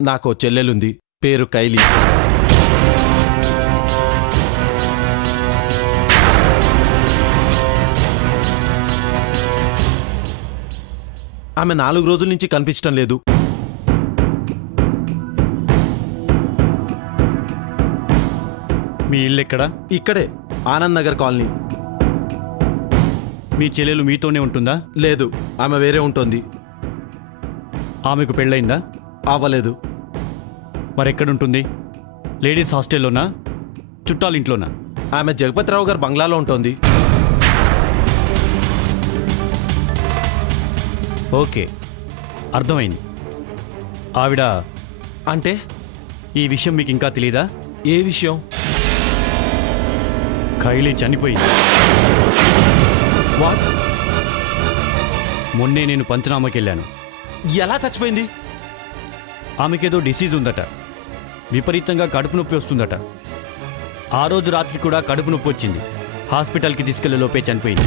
నాకో చెల్లెలుంది, పేరు కైలి. ఆమె 4 రోజుల నుంచి కనిపించటం లేదు. మీ ఇల్లు ఎక్కడా? ఇక్కడే, ఆనంద్ నగర్ కాలనీ. మీ చెల్లెలు మీతోనే ఉంటుందా? లేదు, ఆమె వేరే ఉంటుంది. ఆమెకు పెళ్ళయిందా? అవ్వలేదు. మరెక్కడుంటుంది? లేడీస్ హాస్టల్లోనా, చుట్టాలింట్లోనా? ఆమె జగపతిరావు గారు బంగ్లాలో ఉంటుంది. ఓకే, అర్థమైంది. ఆవిడ అంటే ఈ విషయం మీకు ఇంకా తెలీదా? ఏ విషయం? కైలి చనిపోయింది. వాట్? మొన్నే నేను పంచనామాకి వెళ్ళాను. ఎలా చచ్చిపోయింది? ఆమెకేదో డిసీజ్ ఉందట, విపరీతంగా కడుపు నొప్పి వస్తుందట. ఆ రోజు రాత్రి కూడా కడుపు నొప్పి వచ్చింది. హాస్పిటల్కి తీసుకెళ్లే లోపే చనిపోయింది.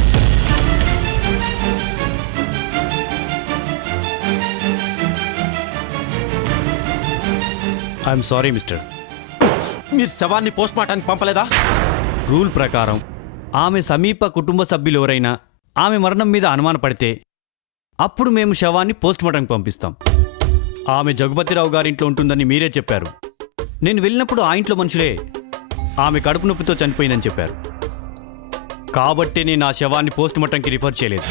I'm sorry mister. మీరు శవాన్ని పోస్ట్ మార్టానికి పంపలేదా? రూల్ ప్రకారం ఆమె సమీప కుటుంబ సభ్యులు ఎవరైనా ఆమె మరణం మీద అనుమానపడితే అప్పుడు మేము శవాన్ని పోస్ట్ మార్టంకి పంపిస్తాం. ఆమె జగపతిరావు గారింట్లో ఉంటుందని మీరే చెప్పారు. నేను వెళ్ళినప్పుడు ఆ ఇంట్లో మనుషులే ఆమె కడుపు నొప్పితో చనిపోయిందని చెప్పారు. కాబట్టి నేను ఆ శవాన్ని పోస్ట్ మార్టంకి రిఫర్ చేయలేదు.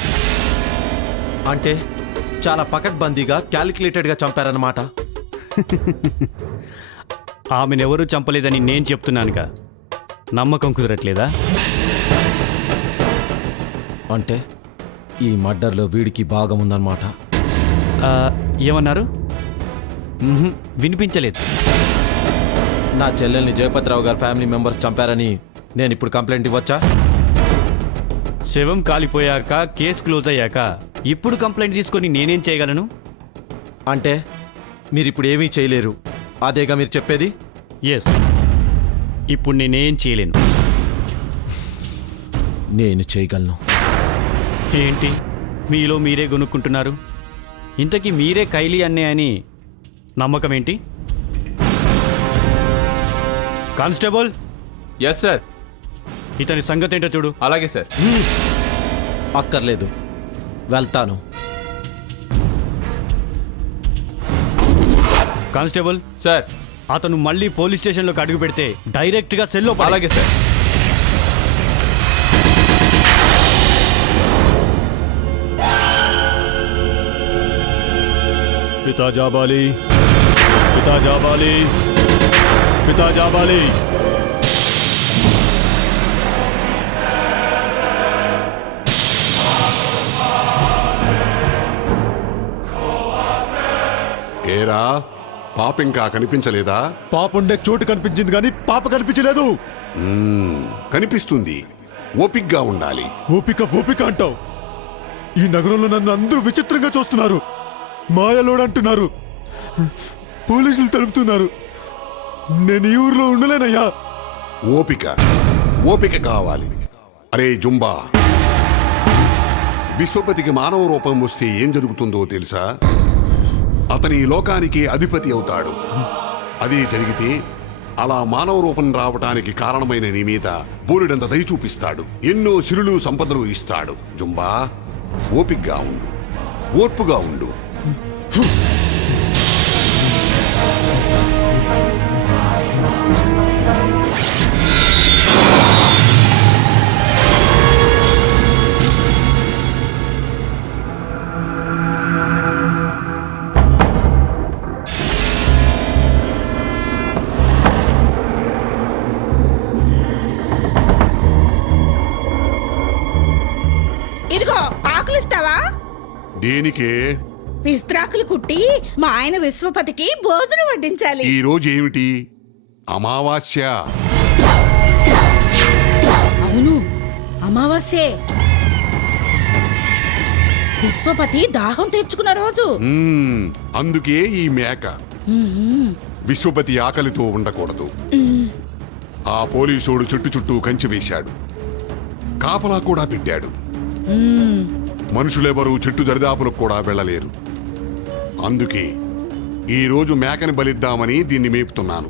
అంటే చాలా పకడ్బందీగా, క్యాలిక్యులేటెడ్గా చంపారన్నమాట. ఆమెనెవరూ చంపలేదని నేను చెప్తున్నానుగా, నమ్మకం కుదరట్లేదా? అంటే ఈ మర్డర్లో వీడికి భాగం ఉందన్నమాట. ఏమన్నారు? వినిపించలేదు. నా చెల్లెల్ని జయపతిరావు గారు ఫ్యామిలీ మెంబర్స్ చంపారని నేను ఇప్పుడు కంప్లైంట్ ఇవ్వచ్చా? శవం కాలిపోయాక, కేసు క్లోజ్ అయ్యాక ఇప్పుడు కంప్లైంట్ తీసుకొని నేనేం చేయగలను? అంటే మీరిప్పుడు ఏమీ చేయలేరు, అదేగా మీరు చెప్పేది? ఎస్, ఇప్పుడు నేనేం చేయలేను. నేను చేయగలను. ఏంటి మీలో మీరే కొనుక్కుంటున్నారు? ఇంతకీ మీరే కైలి అన్నే అని నమ్మకం ఏంటి? కానిస్టేబుల్. Yes sir. ఇతని సంగతి ఏంటో చూడు. అలాగే సార్. అక్కర్లేదు, వెళ్తాను. Constable sir. అతను మళ్ళీ పోలీస్ స్టేషన్లోకి అడుగు పెడితే డైరెక్ట్గా సెల్లో. అలాగే సార్. पिता जाबाली, पिता जाबाली, पिता जाबाली. ఏరా, పాప ఇంకా కనిపించలేదా? పాప ఉండే చోటు కనిపించింది కానీ పాప కనిపించలేదు. కనిపిస్తుంది, ఓపిగ్గా ఉండాలి. ఓపిక ఓపిక అంటావు. ఈ నగరంలో నన్ను అందరూ విచిత్రంగా చూస్తున్నారు. మాయలోడంటున్నారు, పోలీసులు తలుపుతున్నారు. నేను ఈ ఊర్లో ఉండలేనయ్యా. ఓపిక ఓపిక కావాలి. అరే జుంబా, విశ్వపతికి మానవ రూపం వస్తే ఏం జరుగుతుందో తెలుసా? అతని ఈ లోకానికి అధిపతి అవుతాడు. అదే జరిగితే అలా మానవ రూపం రావటానికి కారణమైన నీ మీద బోలెడంత దయ చూపిస్తాడు. ఎన్నో సిరులు సంపదలు ఇస్తాడు. జుంబా, ఓపిగ్గా ఉండు, ఓర్పుగా ఉండు. ఇదిగో ఆకులిస్తావా? దేనికే? విస్త్రాకులు కుట్టి మా ఆయన విశ్వపతికి భోజనం వడ్డించాలి. ఈ రోజు ఏమిటి? అమావాస్య. అవును, అమావాస్యే. విశ్వపతి దాహం తెచ్చుకున్న రోజు. అందుకే ఈ మేక. విశ్వపతి ఆకలితో ఉండకూడదు. ఆ పోలీసోడు చుట్టూ కంచి వేశాడు. కాపలా కూడా పెట్టాడు. మనుషులెవరూ చెట్టు దరిదాపులకు కూడా వెళ్ళలేరు. అందుకే ఈ రోజు మేకని బలిద్దామని దీన్ని మేపుతున్నాను.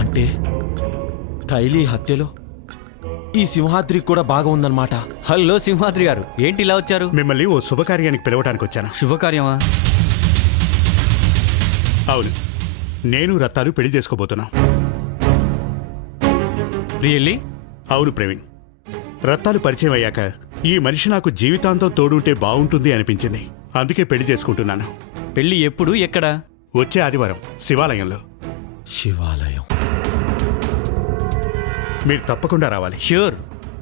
అంటే కైలీ హత్యలో ఈ సింహాద్రికి కూడా బాగా ఉందన్నమాట. హలో సింహాద్రి గారు, ఏంటి ఇలా వచ్చారు? మిమ్మల్ని ఓ శుభకార్యానికి పిలవడానికి వచ్చాను. శుభకార్యమా? అవును, నేను రత్తాలు పెళ్లి చేసుకోబోతున్నాం. రియల్లీ? అవును ప్రవీణ్, రత్తాలు పరిచయం అయ్యాక ఈ మనిషి నాకు జీవితాంతం తోడుంటే బాగుంటుంది అనిపించింది. అందుకే పెళ్లి చేసుకుంటున్నాను. పెళ్లి ఎప్పుడు, ఎక్కడ? వచ్చే ఆదివారం శివాలయంలో. శివాలయం. మీరు తప్పకుండా రావాలి. ష్యూర్.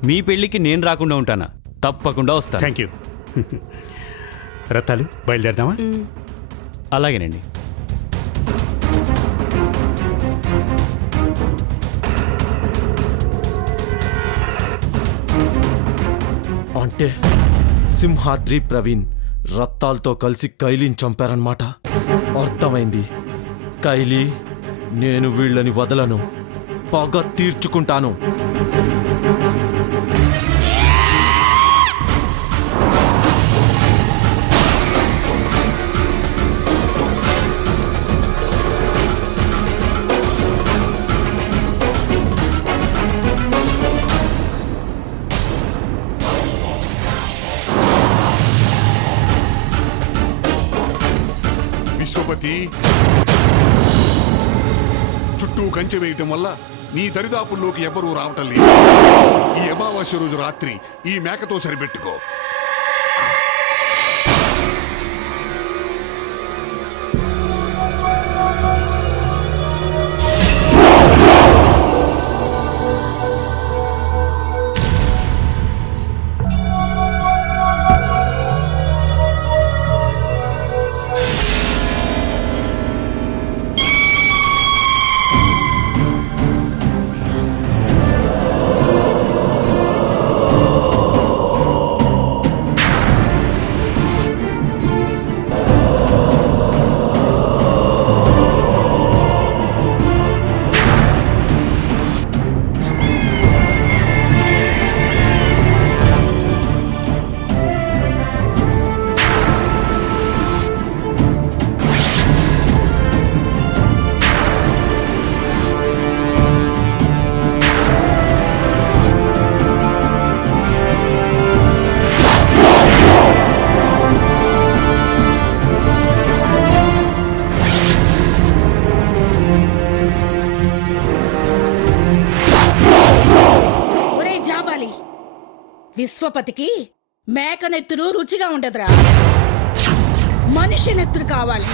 మీ పెళ్లికి నేను రాకుండా ఉంటానా? తప్పకుండా వస్తాను. Thank you. రత్తాలు బయలుదేరదామా? అలాగేనండి. అంటే సింహాద్రి ప్రవీణ్ రత్తాలతో కలిసి కైలీని చంపారన్నమాట. అర్థమైంది. కైలీ, నేను వీళ్ళని వదలను, పగ తీర్చుకుంటాను. విశ్వపతి, చుట్టూ కంచె వేయటం వల్ల నీ దరిదాపుల్లోకి ఎవ్వరూ రావటం లేదు. ఈ అమావాస్య రోజు రాత్రి ఈ మేకతో సరిపెట్టుకో. విశ్వపతికి మేకనెత్తురు రుచిగా ఉండదురా. మనిషి నెత్తురు కావాలి,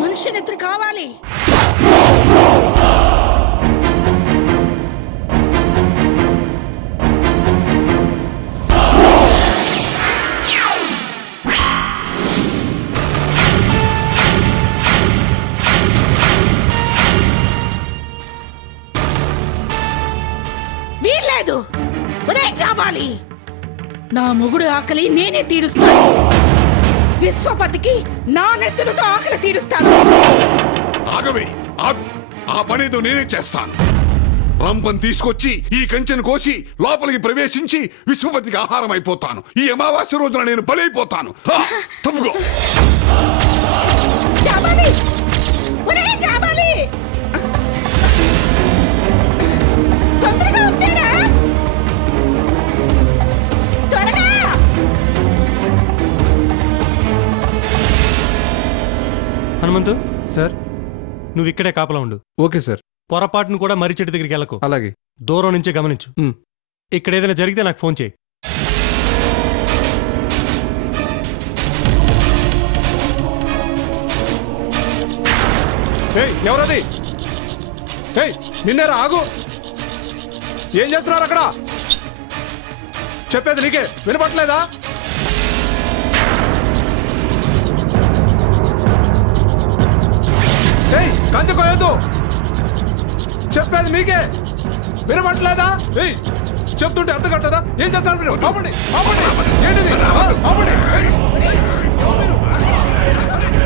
మనిషి నెత్తురు కావాలి. వీల్లేదు. ఒరే చావాలి, నా మొగుడు ఆకలి నేనే తీరుస్తాను. విశ్వపతికి నా నెత్తులతో ఆకలి తీరుస్తాను. ఆగవే, ఆగు. ఆ పనేదో నేనే చేస్తాను. రంపం తీసుకొచ్చి ఈ కంచెను కోసి లోపలికి ప్రవేశించి విశ్వపతికి ఆహారం అయిపోతాను. ఈ అమావాస్య రోజున నేను బలైపోతాను. తప్పుకో. చావాలి, ఒరే చావాలి, తొందరగా వచ్చారా, త్వరగా. హనుమంతు సార్, నువ్వు ఇక్కడే కాపలా ఉండు. Okay sir. పొరపాటును కూడా మర్రి చెట్టు దగ్గరికి వెళ్ళకు. అలాగే. దూరం నుంచే గమనించు. ఇక్కడ ఏదైనా జరిగితే నాకు ఫోన్ చేయి. ఎవరది? ఏయ్ నిన్నేరా ఆగు. ఏం చేస్తున్నారు అక్కడ? చెప్పేది నీకే వినపట్లేదా? ఏయ్ కంచె కోయొద్దు. చెప్పేది మీకే వినపట్లేదా? ఏయ్ చెప్తుంటే అర్థం కట్టదా? ఏం చేస్తారు మీరు? ఆపండి, ఆపండి. ఏంటిది? ఆపండి. ఏయ్, మీరు. ఏం చేస్తారు మీరు?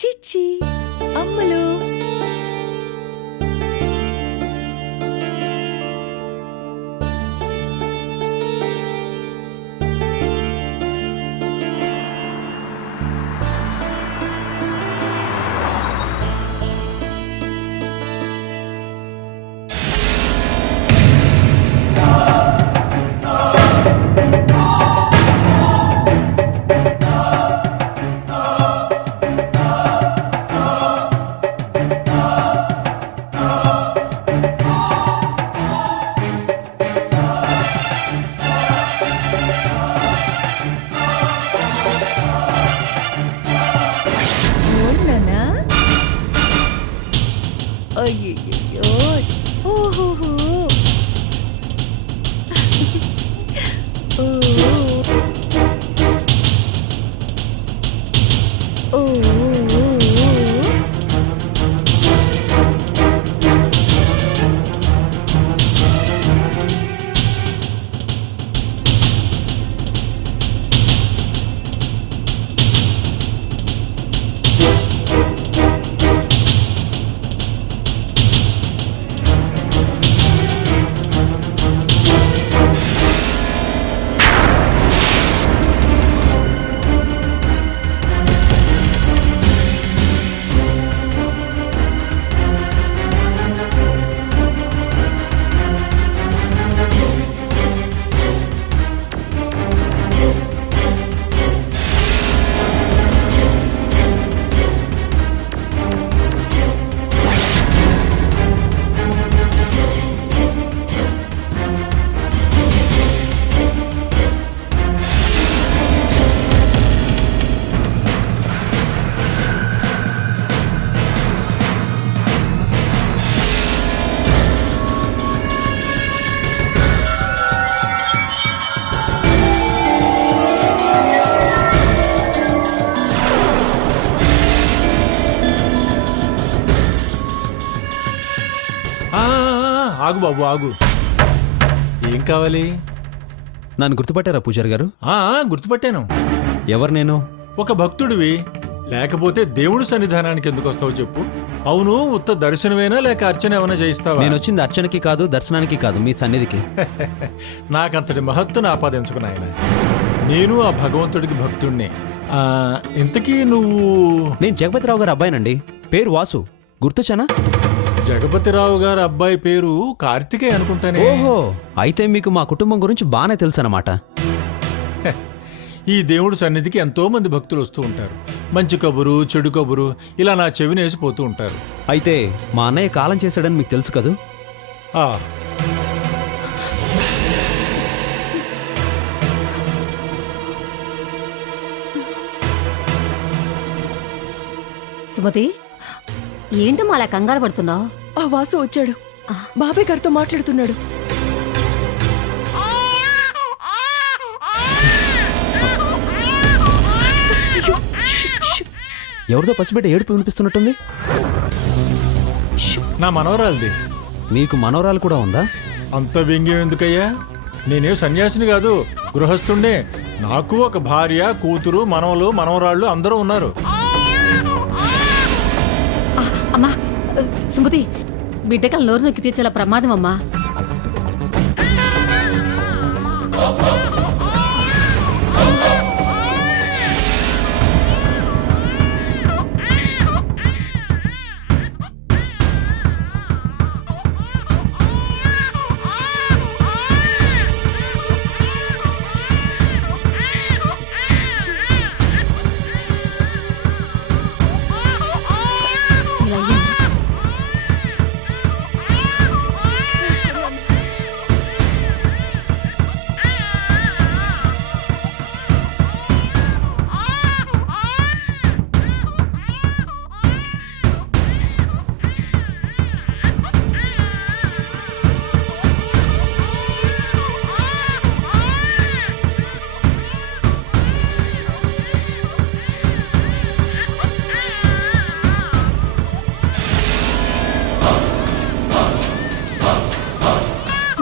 చిచ్చి అమ్మలు నానా అయ్యో ఓహో ఓ ఆగు బాబు ఆగు. ఏం కావాలి? నన్ను గుర్తుపట్టారా పూజారి గారు? గుర్తుపట్టాను. ఎవరు నేను? ఒక భక్తుడివి. లేకపోతే దేవుడి సన్నిధానానికి ఎందుకు వస్తావు చెప్పు. అవును, ఉత్త దర్శనమేనా లేక అర్చన ఏమైనా చేయిస్తావా? నేను వచ్చింది అర్చనకి కాదు, దర్శనానికి కాదు, మీ సన్నిధికి. నాకంతటి మహత్తును ఆపాదించుకు నాయన. నేను ఆ భగవంతుడికి భక్తుణ్ణి. ఇంతకీ నువ్వు? నేను జగపతిరావు గారి అబ్బాయినండి. పేరు వాసు. గుర్తొచ్చానా? జగపతిరావు గారి అబ్బాయి పేరు కార్తికేయ అనుకుంటానే. ఓహో, అయితే మీకు మా కుటుంబం గురించి బాగానే తెలుసు అన్నమాట. ఈ దేవుడి సన్నిధికి ఎంతో మంది భక్తులు వస్తూ ఉంటారు. మంచి కబురు, చెడు కబురు ఇలా నా చెవినేసి పోతూ ఉంటారు. అయితే మా అన్నయ్య కాలం చేశాడని మీకు తెలుసు కదూ? ఆ, సుమతి, ఏంటమ్మా అలా కంగారు పడుతున్నావు? ఆ వాసు వచ్చాడు. బాబాయ్ గారితో మాట్లాడుతున్నాడు. ఎవరిదో పసిబిడ్డ ఏడుపు వినిపిస్తున్నట్టుంది. నా మనవరాలిది. మీకు మనోరాలు కూడా ఉందా? అంత వ్యంగ్యం ఎందుకయ్యా? నేనే సన్యాసిని కాదు, గృహస్థుండే. నాకు ఒక భార్య, కూతురు, మనవలు, మనవరాళ్ళు అందరూ ఉన్నారు. అమ్మా సుమతి, బిడ్డకల్ నోరు నొక్కి తీర్చేలా ప్రమాదం అమ్మా. ఇలా అయ్యింది.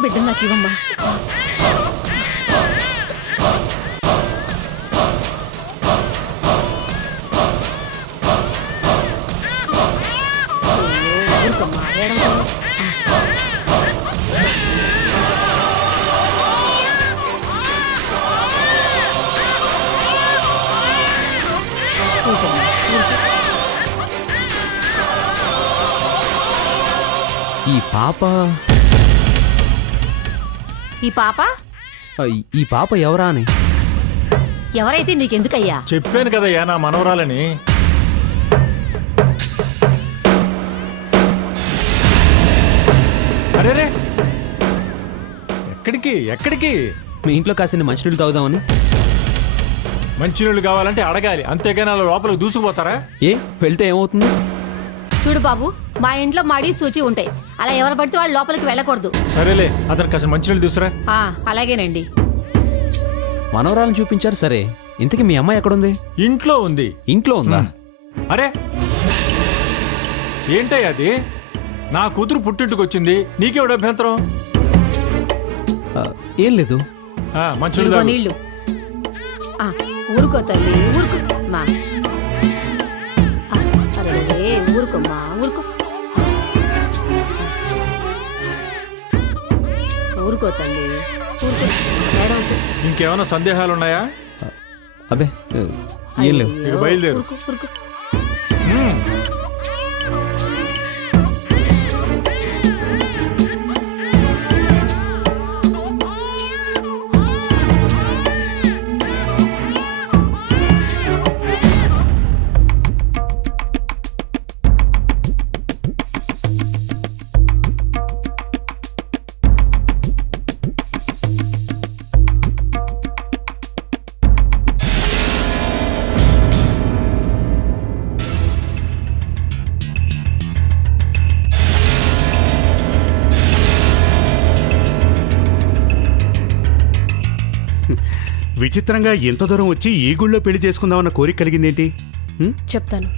బిడ్డ నాకు ఇవ్వమ్మా. ఈ పాప ఈ పాప ఈ పాప ఎవరా అని. ఎవరైతే నీకెందుకయ్యా? చెప్పాను కదయ్యా నా మనవరాలని. అరేరే, ఎక్కడికి ఎక్కడికి? మీ ఇంట్లో కాసిన మంచినీళ్ళు తాగుదామని. మంచినీళ్ళు కావాలంటే అడగాలి, అంతేగాని అలా లోపలికి దూసుకుపోతారా? ఏ వెళ్తే ఏమవుతుంది? చూడు బాబు, మా ఇంట్లో మడి సూచి ఉంటాయి. అలా ఎవరు పడితే వాళ్ళు లోపలికి వెళ్ళకూడదు. సరేలే, అతను కాసిన మంచినీళ్ళు తీసురా. అలాగేనండి. మనవరాలను చూపించారు సరే, ఇంతకీ మీ అమ్మాయి ఎక్కడుంది? ఇంట్లో ఉంది. ఇంట్లో ఉందా? అరే ఏంటయ్య అది? నా కూతురు పుట్టింటికి వచ్చింది, నీకేవిడ అభ్యంతరం? ఏం లేదు. మంచినీళ్ళు ఇదిగో తాగు. నీళ్ళు. ఊరుకో తల్లి, ఊరుకో మా. అరే ఊరుకోమ్మా, ఊరుకో. ఊరుకో తల్లి, ఊరుకో. ఏడవద్దు. ఇంకేమైనా సందేహాలు ఉన్నాయా? అబ్బే ఏం లేవు. ఇక బయలుదేరు. ఊరుకో, ఊరుకో. విచిత్రంగా ఇంత దూరం వచ్చి ఈ గుళ్ళో పెళ్లి చేసుకుందామన్న కోరిక కలిగిందేంటి? చెప్తాను.